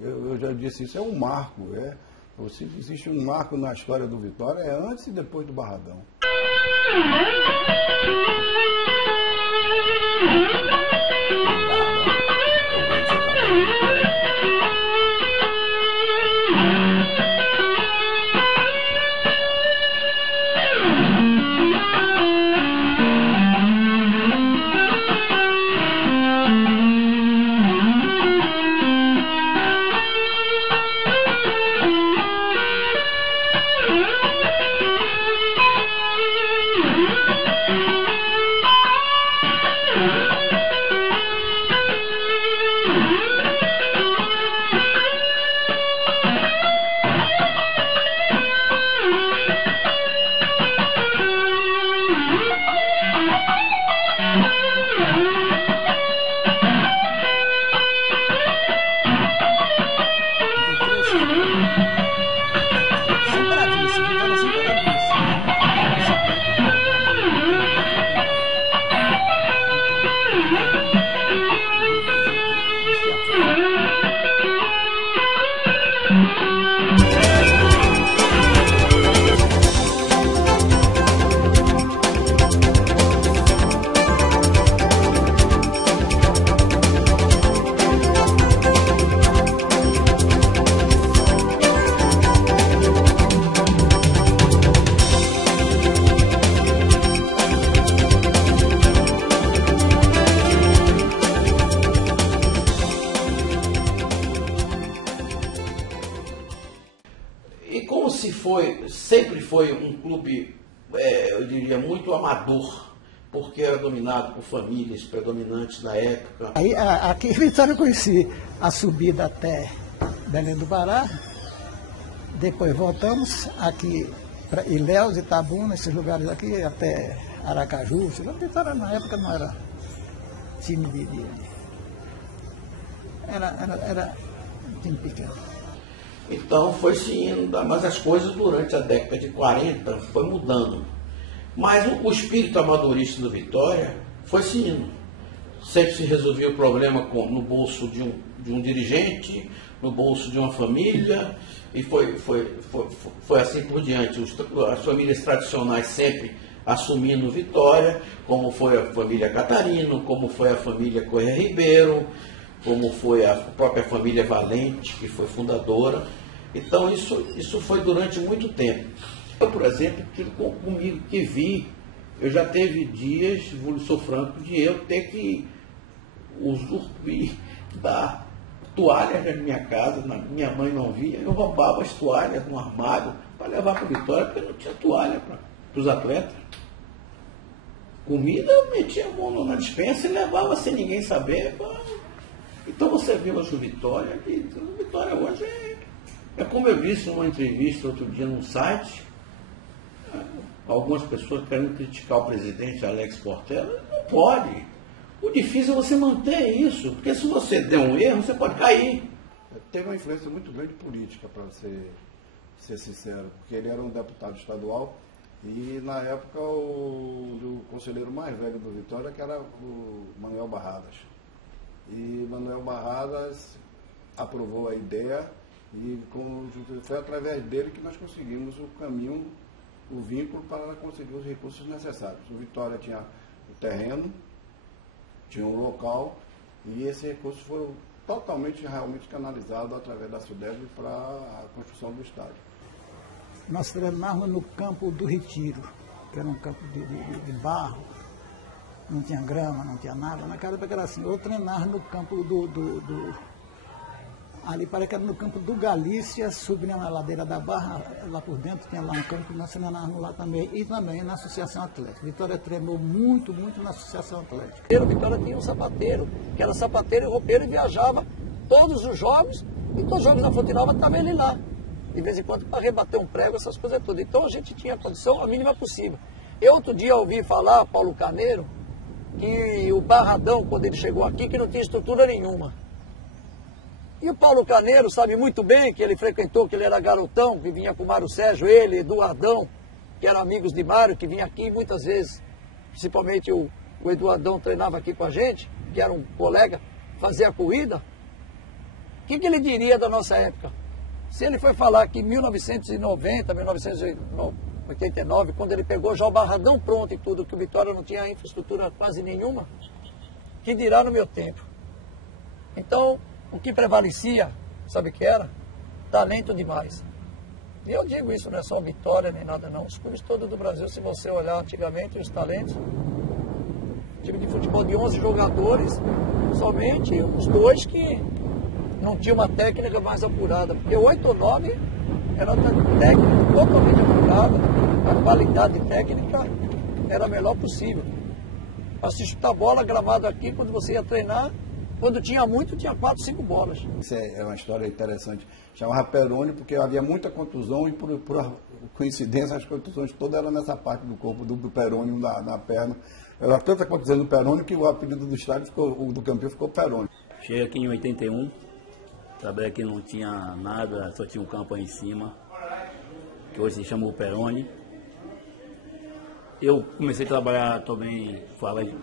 Eu já disse isso, é um marco. Se existe um marco na história do Vitória, é antes e depois do Barradão. Sempre foi um clube, eu diria, muito amador, porque era dominado por famílias predominantes na época. Aí, aqui em Vitória eu conheci a subida até Belém do Pará, depois voltamos aqui para Ilhéus, Itabuna, esses lugares aqui, até Aracaju. Vitória na época não era time era time pequeno. Então foi se indo, mas as coisas durante a década de 40 foi mudando. Mas o espírito amadorista do Vitória foi se indo. Sempre se resolvia o problema no bolso de um dirigente, no bolso de uma família, e foi assim por diante. As famílias tradicionais sempre assumindo Vitória, como foi a família Catarino, como foi a família Correia Ribeiro, como foi a própria família Valente, que foi fundadora. Então isso foi durante muito tempo. Eu, por exemplo, tive comigo que vi, eu já teve dias, sou franco, de eu ter que usufruir da toalha da minha casa, minha mãe não via, eu roubava as toalhas no armário para levar para a Vitória, porque não tinha toalha para os atletas. Comida, eu metia a mão na despensa e levava sem ninguém saber. Então você vê hoje o Vitória, e o Vitória hoje é como eu disse numa entrevista outro dia num site, algumas pessoas querem criticar o presidente Alex Portela, não pode. O difícil é você manter isso, porque se você der um erro, você pode cair. Teve uma influência muito grande política, para ser sincero, porque ele era um deputado estadual e na época o conselheiro mais velho do Vitória, que era o Manuel Barradas. E Manuel Barradas aprovou a ideia e foi através dele que nós conseguimos o caminho, o vínculo para conseguir os recursos necessários. O Vitória tinha o terreno, tinha um local e esse recurso foi totalmente, realmente canalizado através da SUDEB para a construção do estádio. Nós treinávamos no campo do Retiro, que era um campo de barro. Não tinha grama, não tinha nada. Naquela época era assim. Eu treinava no campo ali parece que era no campo do Galícia, subindo na ladeira da Barra, lá por dentro tinha lá um campo que nós treinávamos lá também. E também na Associação Atlética. Vitória treinou muito na Associação Atlética. Vitória tinha um sapateiro, que era sapateiro e roupeiro e viajava todos os jogos, e todos os jogos da Fonte Nova estava ele lá. De vez em quando para rebater um prego, essas coisas todas. Então a gente tinha a condição a mínima possível. Eu outro dia ouvi falar, Paulo Carneiro, que o Barradão, quando ele chegou aqui, que não tinha estrutura nenhuma. E o Paulo Carneiro sabe muito bem que ele frequentou, que ele era garotão, que vinha com o Mário Sérgio, ele, Eduardão, que eram amigos de Mário, que vinha aqui muitas vezes, principalmente o Eduardão treinava aqui com a gente, que era um colega, fazia a corrida. que ele diria da nossa época? Se ele foi falar que em 1990, 1989, quando ele pegou já o Barradão pronto e tudo, que o Vitória não tinha infraestrutura quase nenhuma, que dirá no meu tempo? Então, o que prevalecia, sabe o que era? Talento demais. E eu digo isso, não é só Vitória nem nada não. Os clubes todos do Brasil, se você olhar antigamente os talentos, time de futebol de 11 jogadores, somente uns 2 que não tinham uma técnica mais apurada. Porque 8 ou 9 era uma técnica totalmente apurada, a qualidade técnica era a melhor possível. Para se chutar bola, gramado aqui, quando você ia treinar, quando tinha muito, tinha 4, 5 bolas. Isso é uma história interessante. Chamava Peroni porque havia muita contusão e por coincidência as contusões todas eram nessa parte do corpo do Peroni, na perna. Era tanta contusão no Peroni que o apelido do estádio, do campeão, ficou Peroni. Cheguei aqui em 81, trabalhei aqui, não tinha nada, só tinha um campo aí em cima, que hoje se chama o Peroni. Eu comecei a trabalhar também,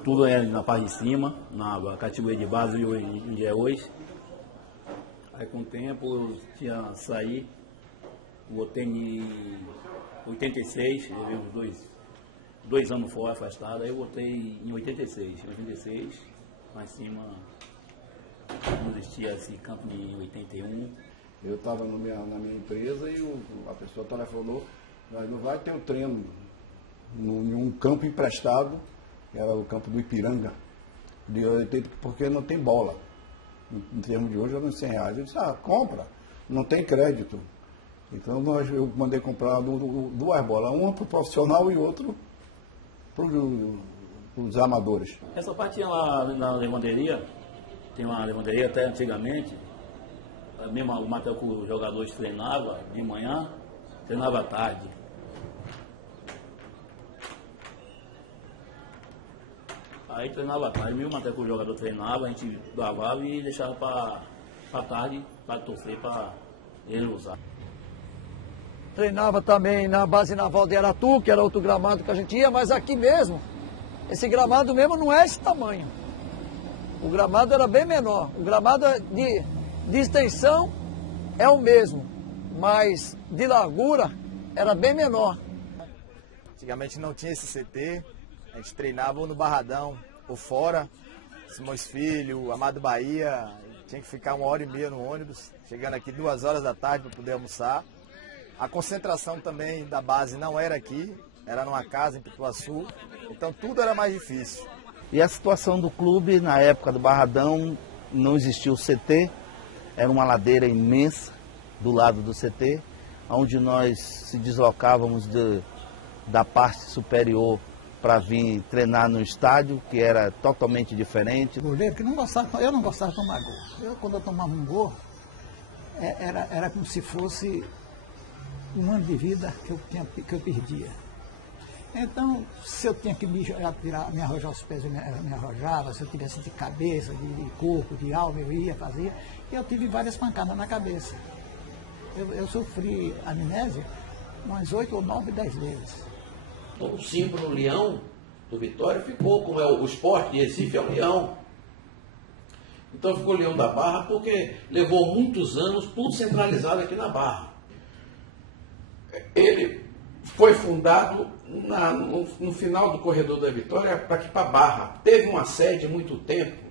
tudo na parte de cima, na categoria de base, onde é hoje. Aí com o tempo eu tinha saído, voltei em 86, eu levei uns dois anos fora afastado, aí eu voltei em 86. Em 86, lá em cima, não existia esse campo de 81. Eu estava na minha empresa e a pessoa telefonou, mas não vai ter o treino em um campo emprestado, que era o campo do Ipiranga, porque não tem bola. Em termos de hoje, era uns R$100. Eu disse, compra, não tem crédito. Então eu mandei comprar 2 bolas, uma para o profissional e outra para os amadores. Essa parte tinha lá na lavanderia, tem uma lavanderia até antigamente, mesmo o material que os jogadores treinavam de manhã, treinava à tarde. Aí treinava à tarde, mesmo até que o jogador treinava, a gente lavava e deixava para tarde, para torcer, para ele usar. Treinava também na base naval de Aratu, que era outro gramado que a gente ia, mas aqui mesmo, esse gramado mesmo não é esse tamanho. O gramado era bem menor. O gramado de extensão é o mesmo, mas de largura era bem menor. Antigamente não tinha esse CT. A gente treinava ou no Barradão ou fora, Simões Filho, Amado Bahia, tinha que ficar 1h30 no ônibus, chegando aqui 2 horas da tarde para poder almoçar. A concentração também da base não era aqui, era numa casa em Pituaçu, então tudo era mais difícil. E a situação do clube, na época do Barradão, não existia o CT, era uma ladeira imensa do lado do CT, onde nós se deslocávamos da parte superior para vir treinar no estádio, que era totalmente diferente. Goleiro que não gostava, eu não gostava de tomar gol. Quando eu tomava um gol, era como se fosse um ano de vida que eu perdia. Então, se eu tinha que me arrojar os pés, eu me arrojava, se eu tivesse de cabeça, de corpo, de alma, eu ia, fazia. E eu tive várias pancadas na cabeça. Eu sofri amnésia umas 8 ou 9, 10 vezes. Então, o símbolo leão do Vitória ficou, como é o Sport de Recife, é o leão. Então ficou Leão da Barra porque levou muitos anos tudo centralizado aqui na Barra. Ele foi fundado no final do Corredor da Vitória para aqui para a Barra. Teve uma sede muito tempo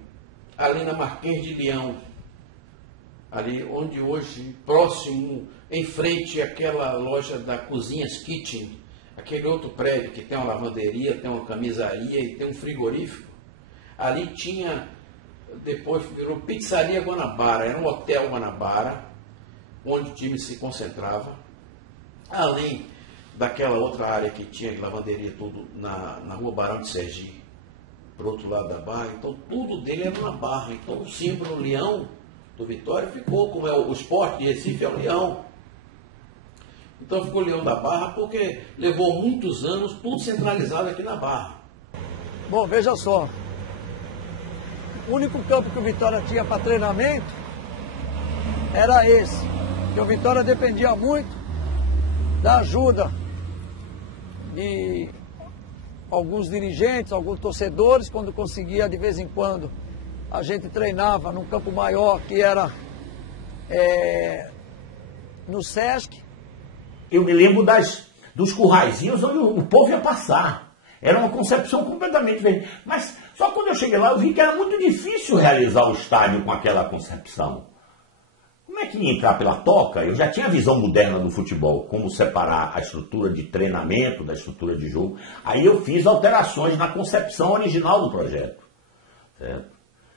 ali na Marquês de Leão, ali onde hoje, próximo, em frente àquela loja da Cozinhas Kitchen, aquele outro prédio que tem uma lavanderia, tem uma camisaria e tem um frigorífico. Ali tinha, depois virou Pizzaria Guanabara, era um hotel Guanabara, onde o time se concentrava. Além daquela outra área que tinha de lavanderia, tudo na rua Barão de Sergi, para o outro lado da Barra. Então tudo dele era na Barra. Então o símbolo leão do Vitória ficou, como é o Sport de Recife, é o leão. Então ficou Leão da Barra porque levou muitos anos tudo centralizado aqui na Barra. Bom, veja só. O único campo que o Vitória tinha para treinamento era esse. E o Vitória dependia muito da ajuda de alguns dirigentes, alguns torcedores, quando conseguia de vez em quando. A gente treinava num campo maior que era no Sesc. Eu me lembro dos curraizinhos onde o povo ia passar. Era uma concepção completamente diferente. Mas só quando eu cheguei lá eu vi que era muito difícil realizar o estádio com aquela concepção. Como é que ia entrar pela toca? Eu já tinha a visão moderna do futebol, como separar a estrutura de treinamento da estrutura de jogo. Aí eu fiz alterações na concepção original do projeto, certo?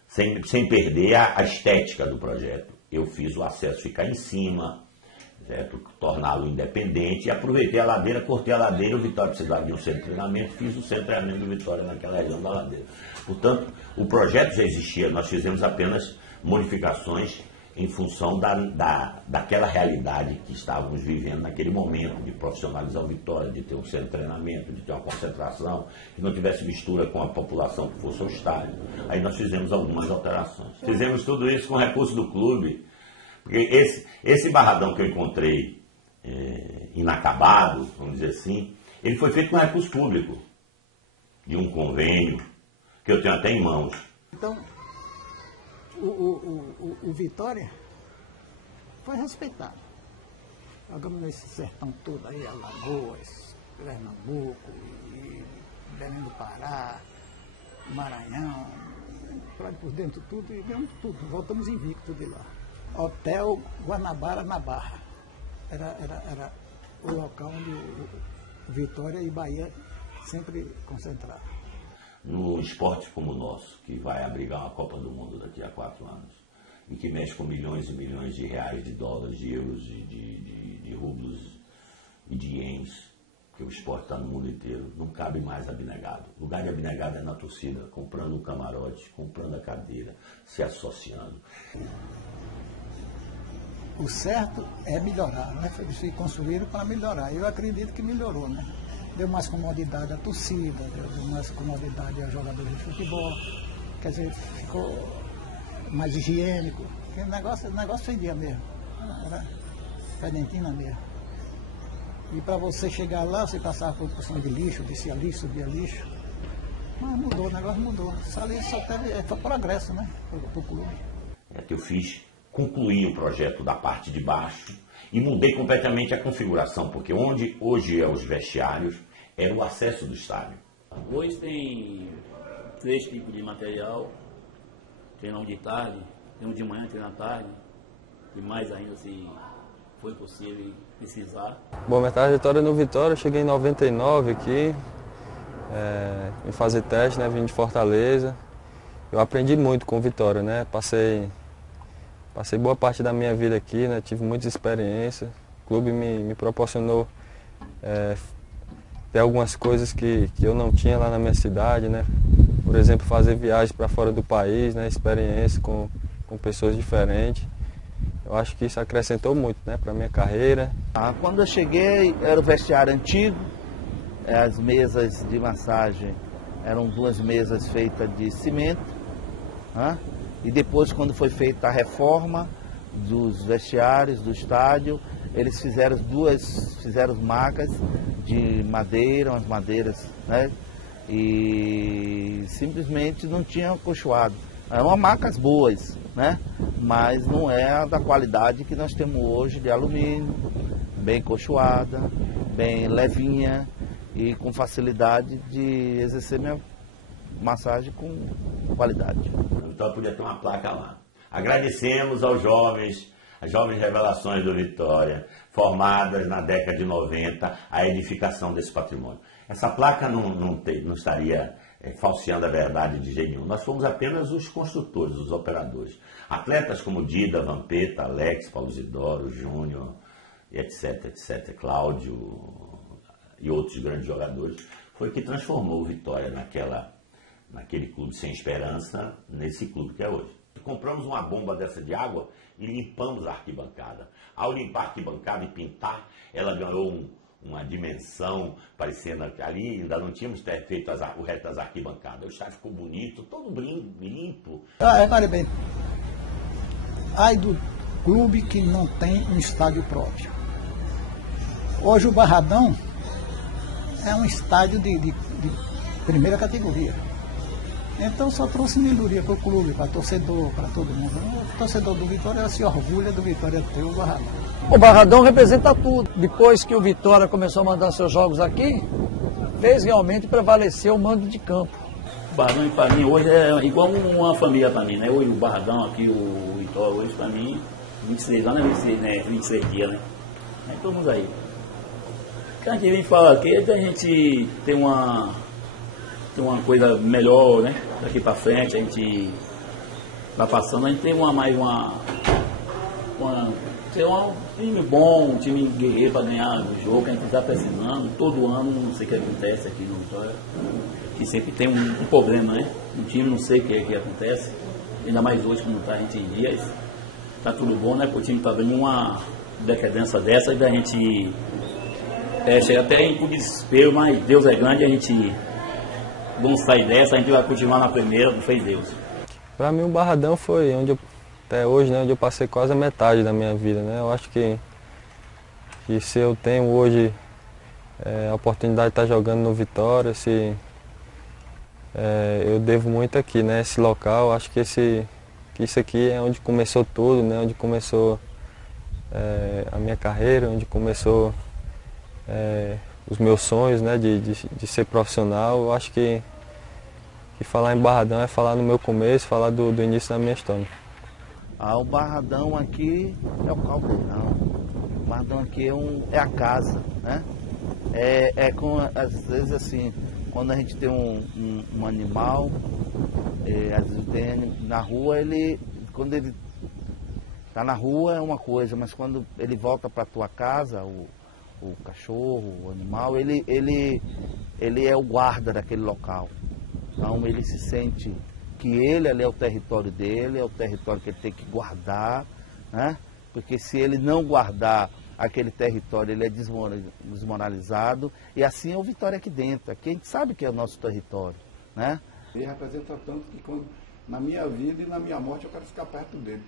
Sem perder a estética do projeto. Eu fiz o acesso ficar em cima, certo? Torná-lo independente, e aproveitei a ladeira, cortei a ladeira. O Vitória precisava de um centro de treinamento, fiz o centro de treinamento do Vitória naquela região da ladeira. Portanto, o projeto já existia, nós fizemos apenas modificações em função daquela realidade que estávamos vivendo naquele momento, de profissionalizar o Vitória, de ter um centro de treinamento, de ter uma concentração, que não tivesse mistura com a população que fosse ao estádio. Aí nós fizemos algumas alterações. Fizemos tudo isso com recurso do clube, porque esse barradão que eu encontrei inacabado, vamos dizer assim, ele foi feito com recurso público, de um convênio, que eu tenho até em mãos. Então, o Vitória foi respeitado. Jogamos nesse sertão todo aí, Alagoas, Pernambuco, e Belém do Pará, Maranhão, por dentro tudo, e ganhamos tudo. Voltamos invicto de lá. Hotel Guanabara na Barra. Era o local onde o Vitória e Bahia sempre concentraram. No esporte como o nosso, que vai abrigar uma Copa do Mundo daqui a 4 anos, e que mexe com milhões e milhões de reais, de dólares, de euros, de rublos e de ienes, porque o esporte está no mundo inteiro, não cabe mais abnegado. O lugar de abnegado é na torcida, comprando o camarote, comprando a cadeira, se associando. O certo é melhorar, né? Eles construíram para melhorar. Eu acredito que melhorou, né? Deu mais comodidade à torcida, deu mais comodidade aos jogadores de futebol, quer dizer, ficou mais higiênico. O negócio fendia mesmo, era fedentina mesmo. E para você chegar lá, você passava por cima de lixo, descia lixo, subia lixo. Mas mudou, o negócio mudou. Só teve, foi progresso, né, para o clube. É que eu concluí o projeto da parte de baixo e mudei completamente a configuração, porque onde hoje é os vestiários, era o acesso do estádio. Hoje tem 3 tipos de material, treinam de tarde, tem um de manhã, treino à tarde, e mais ainda se for possível precisar. Bom, minha trajetória no Vitória, eu cheguei em 99 aqui, em fazer teste, né, vim de Fortaleza. Eu aprendi muito com o Vitória, né, passei boa parte da minha vida aqui, né, tive muitas experiências. O clube me proporcionou ter algumas coisas que eu não tinha lá na minha cidade, né? Por exemplo, fazer viagem para fora do país, né? Experiência com pessoas diferentes. Eu acho que isso acrescentou muito, né, para a minha carreira. Quando eu cheguei, era o vestiário antigo, as mesas de massagem eram 2 mesas feitas de cimento, né? E depois, quando foi feita a reforma dos vestiários, do estádio, eles fizeram macas de madeira, umas madeiras, né? E simplesmente não tinha acolchoado. Eram macas boas, né? Mas não é da qualidade que nós temos hoje de alumínio, bem acolchoada, bem levinha e com facilidade de exercer minha massagem com qualidade. Então podia ter uma placa lá. Agradecemos aos jovens, as jovens revelações do Vitória, formadas na década de 90, a edificação desse patrimônio. Essa placa não estaria falseando a verdade de jeito nenhum. Nós fomos apenas os construtores, os operadores. Atletas como Dida, Vampeta, Alex, Paulo Isidoro, Júnior, etc., Cláudio e outros grandes jogadores, foi que transformou o Vitória naquele clube sem esperança, nesse clube que é hoje. Compramos uma bomba dessa de água e limpamos a arquibancada. Ao limpar a arquibancada e pintar, ela ganhou uma dimensão parecendo ali, ainda não tínhamos feito o resto das arquibancadas. O estádio ficou bonito, todo limpo. Repare bem, ai do clube que não tem um estádio próprio. Hoje o Barradão é um estádio de primeira categoria. Então só trouxe melhoria para o clube, para torcedor, para todo mundo. O torcedor do Vitória se orgulha do Vitória ter o Barradão. O Barradão representa tudo. Depois que o Vitória começou a mandar seus jogos aqui, fez realmente prevalecer o mando de campo. O Barradão para mim hoje é igual uma família para mim, né? Hoje o Barradão aqui, o Vitória, hoje para mim, 26 anos é 26, né? 26 dias, né? Aí todo mundo aí. Quando a gente vem falar aqui, a gente tem uma coisa melhor, né? Daqui para frente, a gente vai passando, a gente tem tem um time bom, um time guerreiro para ganhar o jogo, que a gente está precisando. Todo ano, não sei o que acontece aqui no Vitória, que sempre tem um problema, né? Um time não sei o que acontece, ainda mais hoje, como está a gente em dias. Está tudo bom, né? Porque o time está vendo uma decadência dessa e da gente chega até em desespero, mas Deus é grande, a gente vamos sair dessa, a gente vai continuar na primeira, não fez Deus. Para mim o Barradão foi até hoje, né, onde eu passei quase a metade da minha vida, né? Eu acho que se eu tenho hoje a oportunidade de estar jogando no Vitória, eu devo muito aqui, né? Esse local, acho que isso aqui é onde começou tudo, né? Onde começou a minha carreira, onde começou os meus sonhos, né, de ser profissional. Eu acho que falar em Barradão é falar no meu começo, falar do início da minha história. O Barradão aqui é o Caldeirão. O Barradão aqui é a casa, né? Às vezes assim, quando a gente tem um animal, às vezes tem na rua, quando ele está na rua é uma coisa, mas quando ele volta para a tua casa, o cachorro, o animal, ele é o guarda daquele local. Então ele se sente que ele ali é o território dele, é o território que ele tem que guardar, né? Porque se ele não guardar aquele território, ele é desmoralizado. E assim é o Vitória aqui dentro. Aqui a gente sabe que é o nosso território, né? Ele representa tanto que na minha vida e na minha morte eu quero ficar perto dele.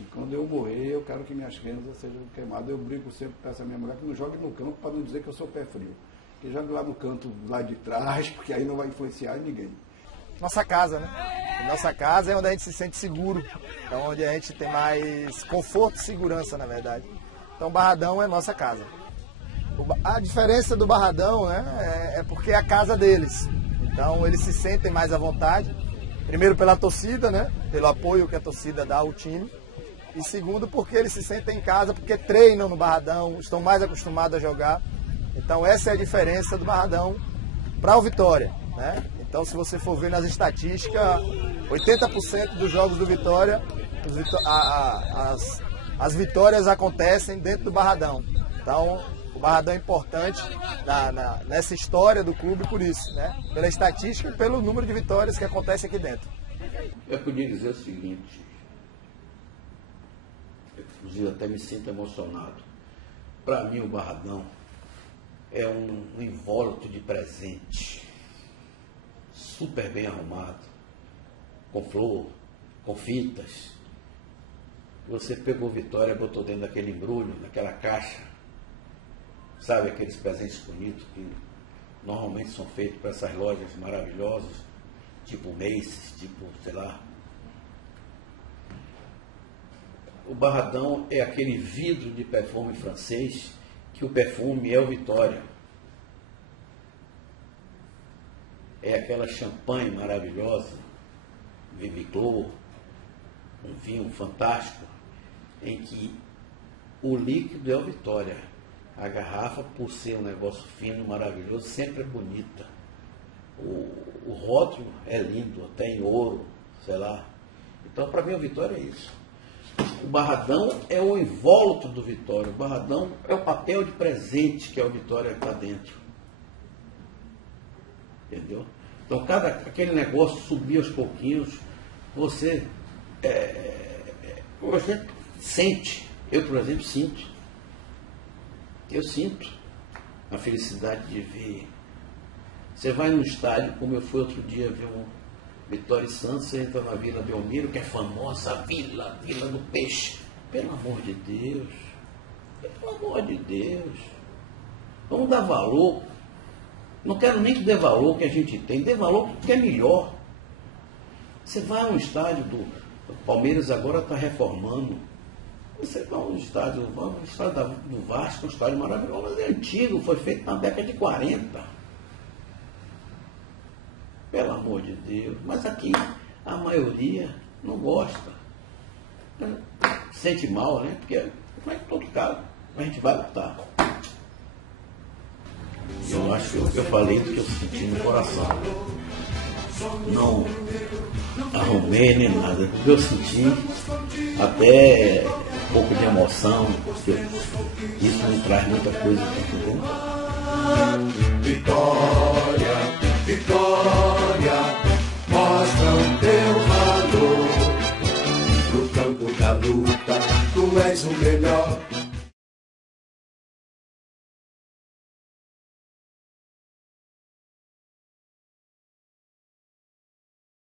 E quando eu morrer, eu quero que minhas rendas sejam queimadas. Eu brigo sempre com essa minha mulher que não jogue no campo para não dizer que eu sou pé frio. Que jogue lá no canto, lá de trás, porque aí não vai influenciar ninguém. Nossa casa, né? E nossa casa é onde a gente se sente seguro. É onde a gente tem mais conforto e segurança, na verdade. Então o Barradão é nossa casa. A diferença do Barradão, né, é porque é a casa deles. Então eles se sentem mais à vontade. Primeiro pela torcida, né? Pelo apoio que a torcida dá ao time. E segundo, porque eles se sentem em casa, porque treinam no Barradão, estão mais acostumados a jogar. Então essa é a diferença do Barradão para o Vitória, né? Então se você for ver nas estatísticas, 80% dos jogos do Vitória, as vitórias acontecem dentro do Barradão. Então o Barradão é importante nessa história do clube por isso, né? Pela estatística e pelo número de vitórias que acontece aqui dentro. Eu podia dizer o seguinte, inclusive até me sinto emocionado. Para mim o Barradão é um invólucro de presente, super bem arrumado, com flor, com fitas. Você pegou Vitória, botou dentro daquele embrulho, daquela caixa, sabe, aqueles presentes bonitos que normalmente são feitos para essas lojas maravilhosas, tipo Macy's, tipo, sei lá. O Barradão é aquele vidro de perfume francês, que o perfume é o Vitória. É aquela champanhe maravilhosa, Vivi Clos, um vinho fantástico, em que o líquido é o Vitória. A garrafa, por ser um negócio fino, maravilhoso, sempre é bonita. O rótulo é lindo, até em ouro, sei lá. Então, para mim, o Vitória é isso. O Barradão é o invólucro do Vitória. O Barradão é o papel de presente que é o Vitória está dentro. Entendeu? Então, aquele negócio subir aos pouquinhos, você sente. Eu, por exemplo, sinto. Eu sinto a felicidade de ver. Você vai no estádio, como eu fui outro dia ver um Vitória e Santos, você entra na Vila Belmiro, que é famosa, a Vila do Peixe. Pelo amor de Deus. Pelo amor de Deus. Vamos dar valor. Não quero nem que dê valor que a gente tem. Dê valor que é melhor. Você vai a um estádio do Palmeiras, agora está reformando. Você vai a um estádio do Vasco, um estádio maravilhoso, mas é antigo, foi feito na década de 40. Pelo amor de Deus. Mas aqui a maioria não gosta. Sente mal, né? Porque não é que todo caso a gente vai lutar. Eu acho que eu falei do que eu senti no coração. Não arrumei nem nada. O que eu senti, até um pouco de emoção, porque isso me traz muita coisa, entendeu?